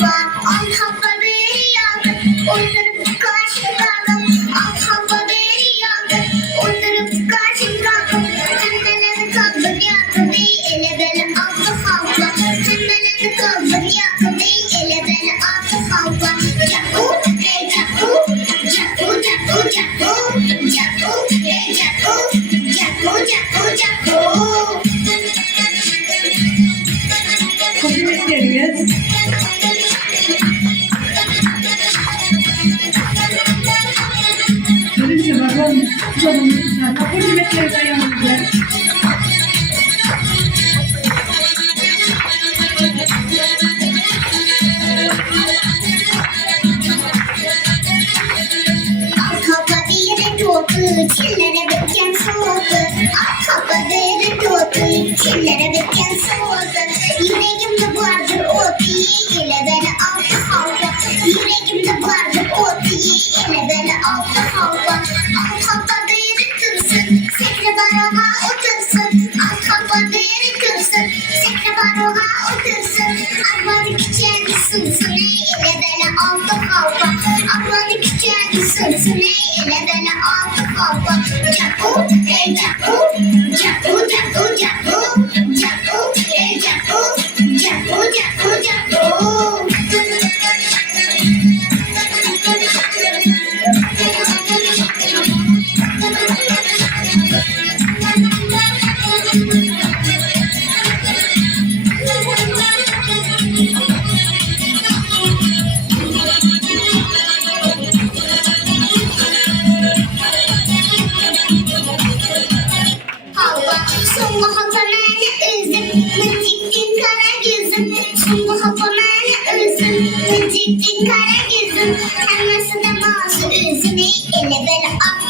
hava, al hava veriyordu. Oturup karşıladım, al hava veriyordu. Oturup karşıladım. Hemen kaldır yakın ele beni aldı hava. Hemen kaldır yakın ele beni aldı hava. Caku, hey caku, caku, caku, caku, caku, hey caku, caku, caku, caku. Koşu bekleriz. Görünce babam zorunlu. Koşu bekleriz ayağımızda. Çillere beken soğudu. Arkada değeri doğdu. Çillere beken soğudu. Yüreğimde vardır o diye ile beni aldı hava. Yüreğimde vardır o diye ile beni aldı hava. Arkada değeri kırsın. Sekre baroğa otursun. Arkada değeri kırsın. Sekre baroğa otursun. Arvadı küçüğe sunsun. İle beni aldı hava. Arvadı küçüğe sunsun. İle beni aldı hava. Caku, hey caku, caku, caku, caku, caku, hey caku, caku, caku, caku. Hava, sungu hava beni üzüm, mıcıktın kara gözüm. Sungu hava beni üzüm, mıcıktın kara gözüm. Hem nasıl da masum üzüm, ele beni al.